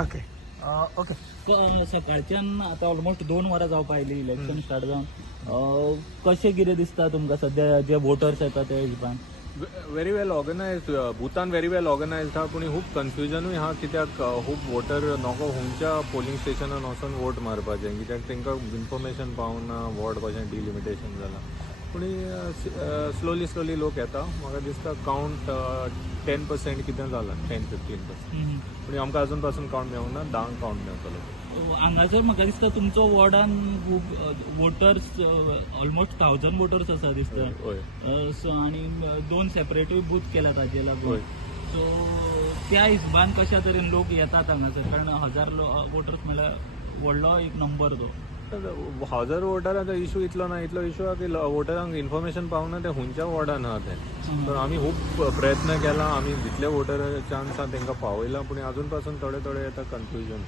Okay okay. सकाळच्यान आता almost 2 वरां जावपा आयली इलेक्शन स्टार्ट जावन. कशें कितें दिसता तुमकां सध्या जे वोटर्स येता त्या हिशोबान? व्हेरी वेल ऑर्गनायज्ड. भूतान व्हेरी वेल ऑर्गनायज्ड आहा, पूण खूब कन्फ्युजनूय आहा, कित्याक खूब वोटर नोको खंयच्या पोलिंग स्टेशनान वचून वोट मारपाचें, कित्याक तांकां इन्फॉर्मेशन पावना वॉर्ड कशें डिलिमिटेशन जालां. पूण स्लोली लोक येता. म्हाका दिसता कावंट 10% कितें जालां, 10-15%. पूण आमकां अजून पासून कावंट मेळूंक ना, 10 कावंट मेळटलो. हांगासर म्हाका दिसता तुमचो वॉर्डान खूब वोटर्स ऑलमोस्ट 1000 वोटर्स आसा दिसता. हय. सो आनी 2 सेपरेटूय बूथ केला ताजे लागून. हय. सो त्या हिशोबान कशा तरेन लोक येतात हांगासर, कारण 1000 वोटर्स म्हणल्यार व्हडलो एक नंबर तो. 1000 वोटरांचो इशू इतलो ना. इतलो इशू आहा की वोटरांक इन्फॉर्मेशन पावना ते खंयच्या वॉर्डान आहा तें. तर आमी खूब प्रयत्न केला, आमी जितले वोटर चान्स आहा तांकां पावयला, पूण अजून पासून थोडे येता कन्फ्युजन.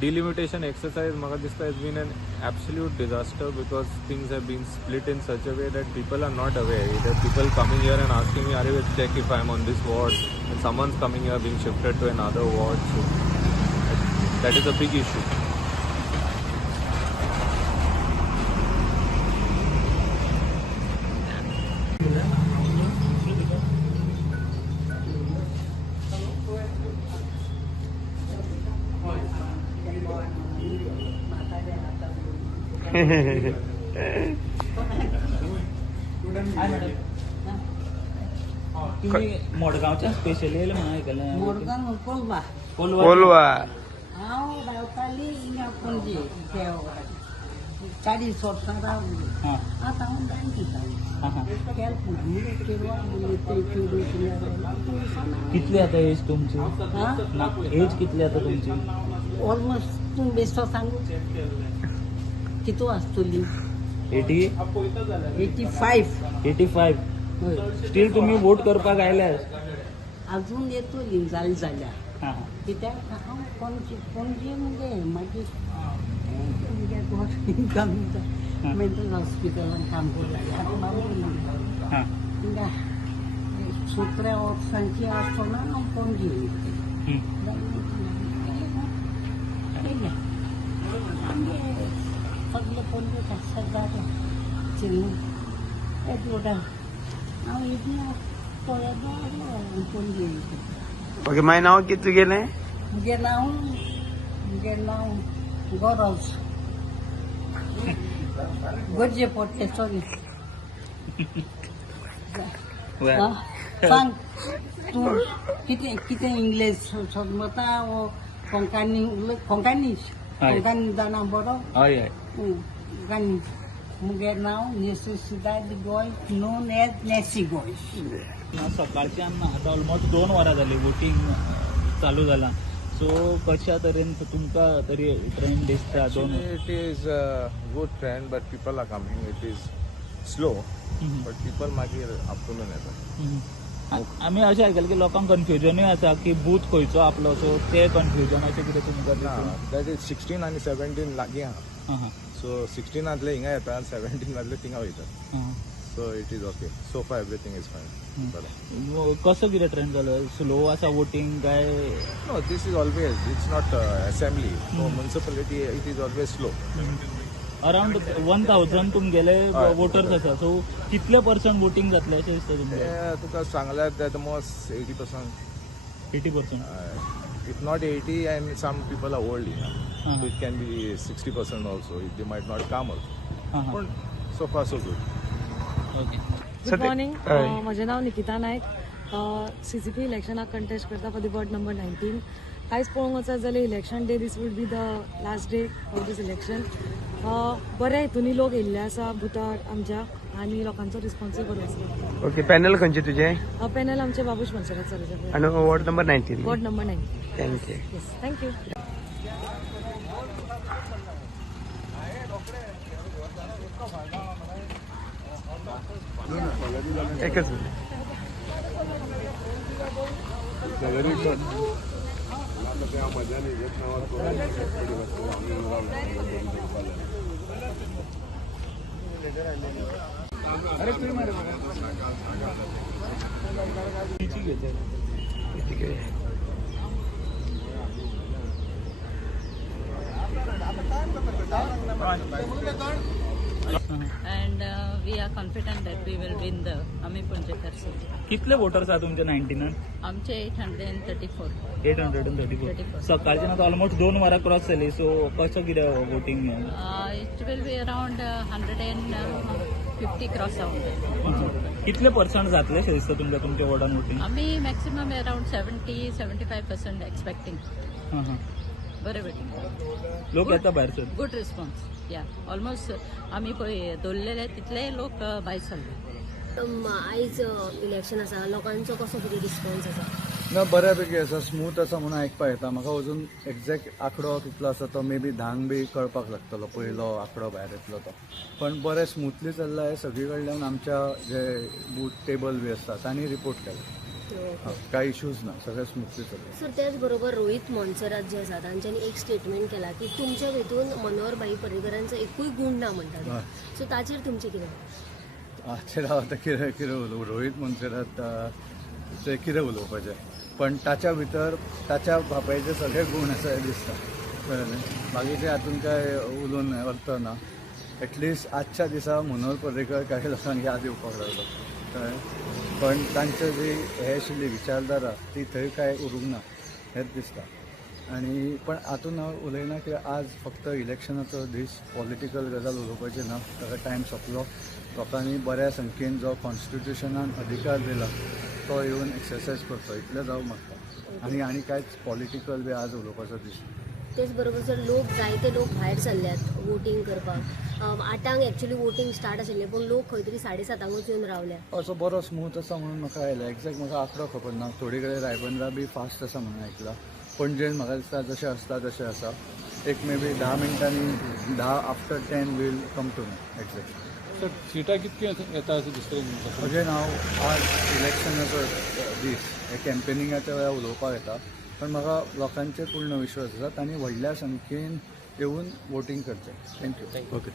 Delimitation exercise, म्हाका दिसता, has been an absolute disaster because things have been split in such a way that people are not aware. There are people coming here and asking me, "Are you check if I am on this ward?" And someone's coming here being shifted to another ward. So that is a big issue. तुम्ही मडगावच्या special येयले म्हणून आयकलें. मोरगांव कोलवा कोलवा हांव रावताली हिंगा पणजे 40 वर्सां रावली. हां आतां हांव जाणटी जाली. हां हां. केल पुडून केलो आनी ते कितली आता एज तुमची? एज कितली आता तुमची? ऑलमोस्ट तूं बेश्टो सांगू कितू आसतली 80? 85 हय. स्टील तुम्ही वोट करपाक आयल्यार? अजून येतली जाली जाल्यार. हां हां. कित्याक हांव पणजे म्हणजे मागीर मेंटल हॉस्पिटलान काम करतालें. आतां बाबा हां. हिंगा 17 वर्सांची आसतना हांव पणजे वयतलें. सगळे पणजे सगळ्या चिन्ह येता हांव येतना पळयता पणजे वयतलें. ओके, माय नाव कितें तुगेलें? म्हजें नांव गौरव गरजे पडटे. सॉरी सांग तूं कितें इंग्लीश समजता वो कोंकणी जाणा बरो? हय हय. गाणी. मुगे नांव नेसेसिदाद गोय, नोन एज नेसी गोय. सकाळच्यान आता ऑलमोस्ट 2 वरां जाली वोटींग चालू जाला. सो कशा तरेन तुमकां तरी ट्रेंड दिसता? It is a good trend, but people are coming. It is slow, but people मागीर आपणून येतात. आमी अशें आयकलें की लोकांक कन्फ्युजनूय आसा की बूथ खंयचो आपलो. सो ते कन्फ्युजन अशें कितें तुमकां दिसता? दॅट इज 16 आणि 17 लागीं आहा. हां हां. सो 16 हिंगा येतात, 17 थिंगा वयतात. हां. So it is okay. So far everything is fine. कसो कितें ट्रेंड जालो? स्लो आसा वोटींग काय? No, this is always. It's not assembly. So municipality it is always slow. Around 1000 तुमगेले वोटर्स आसा. सो कितले पर्संट वोटींग जातलें अशें दिसता तुमकां? तुका सांगल्यार at the most 80%. 80%? If not 80, and some people are old, so it can be 60% also. They might not come also. But so far so good. Okay. Good morning. म्हजें नांव Nikita Naik. CCP इलेक्शनाक contest करता फॉर द वॉर्ड नंबर 19. आयज पळोवंक वचत जाल्यार election day this would be the last day of this election. बऱ्या हितूनी लोक येयल्ले आसा बुथार आमच्या, आनी लोकांचो रिस्पॉन्सूय बरो आसा. ओके, पॅनल खंयचे तुजे? पॅनल आमचे बाबूश मनसरात चलयता. आणि ward number 19. Ward number 19. Thank you. Yes, thank you. एकच मिनिट. अरे तुम्ही मारे ठीक आहे. and we are confident that we will win the Ami Punjekar seat. कितले वोटर्स आहात तुमचे 99? आमचे 834. 834. सकाळच्यान आतां ऑलमोस्ट 2 वरां क्रॉस जाली, सो कशें कितें voting? It will be around 150 cross out. कितले पर्संट जातले अशें दिसता तुमकां तुमच्या वॉर्डान वोटिंग? आम्ही मॅक्सिमम अराउंड 70-75% एक्सपेक्टिंग. बरें बेटी लोक येता भायर सर. Good response. या ऑलमोस्ट आम्ही पळय दवरलेले तितले लोक भायर सरले. आयज इलेक्शन आसा, लोकांचो कसो कितें रिस्पॉन्स आसा? ना बऱ्यापैकी आसा, स्मूथ आसा म्हणून आयकपा येता. म्हाका अजून एक्झॅक्ट आंकडो कितलो आसा तो मे बी 10 बी कळपाक लागतलो, पयलो आंकडो भायर येतलो तो. पण बरें स्मूथली चल्ला आहे. सगळी कडल्यान आमच्या जे बूथ टेबल बी आसता तांणी रिपोर्ट केला. काय इश्यूज ना, सगळें स्मूथली चल्ला. सर त्याच बरोबर रोहित मोन्सेरात जे आसा तांच्यांनी एक स्टेटमेंट केला की तुमच्या हेतून मनोहर भाई पर्रीकरांचो एकूय गुण ना म्हणटा. सो ताचेर तुमचें कितें? हाचेर हांव आतां कितें उलोवं. रोहित मोन्सेरात ते कितें उलोवपाचें, पण ताच्या भितर ताच्या बापायचे सगळे गुण आसा हे दिसता. कळ्ळें? बाकीचे हातून काय उलोवन अर्थ ना. एटलिस्ट आजच्या दिसा मनोहर पर्रीकर काही लोकांक याद येवपाक लागलो. कळ्ळें? पण तांचे जी हे आशिल्ली विचारधारा ती थंय काय उरूंक ना हेंच दिसता. आणि पण हातून हांव उलयना की आज फक्त इलेक्शनाचो दीस, पॉलिटिकल गजाल उलोवपाची ना. ताका टायम सोंपलो. लोकांनी बऱ्या संख्येन जो कॉन्स्टिट्युशनान अधिकार दिला तो येवन एक्सरसायज करतो इतलें जावं मागता. आनी कांयच पॉलिटिकल बी आज उलोवपाचो दीस. तेच बरोबर सर लोक जायते लोक भायर सरल्यात वोटींग करपाक. 8 एक्चुअली वोटींग स्टार्ट आशिल्लें पण लोक खंय तरी 7:30 येवन रावल्या. असो बरो स्मूथ आसा म्हणून म्हाका आयला. एक्झॅक्ट म्हाका आंकडो खबर ना. थोडी कडेन रायबंद्रा बी फास्ट आसा म्हणून आयकलां. पणजेन म्हाका दिसता जशें आसता तशें आसा. एक मे बी 10 मिनटांनी 10 after 10 will come to me exact. Sir सिटां कितकी येता अशें दिसता तुमकां? अगेन हांव आज इलेक्शनाचो दीस हे कॅम्पेनिंगाच्या वेळार उलोवपाक येता. पण म्हाका लोकांचेर पूर्ण विश्वास आसा. तांणी व्हडल्या संख्येन येवन वोटींग करचें. थँक्यू. ओके.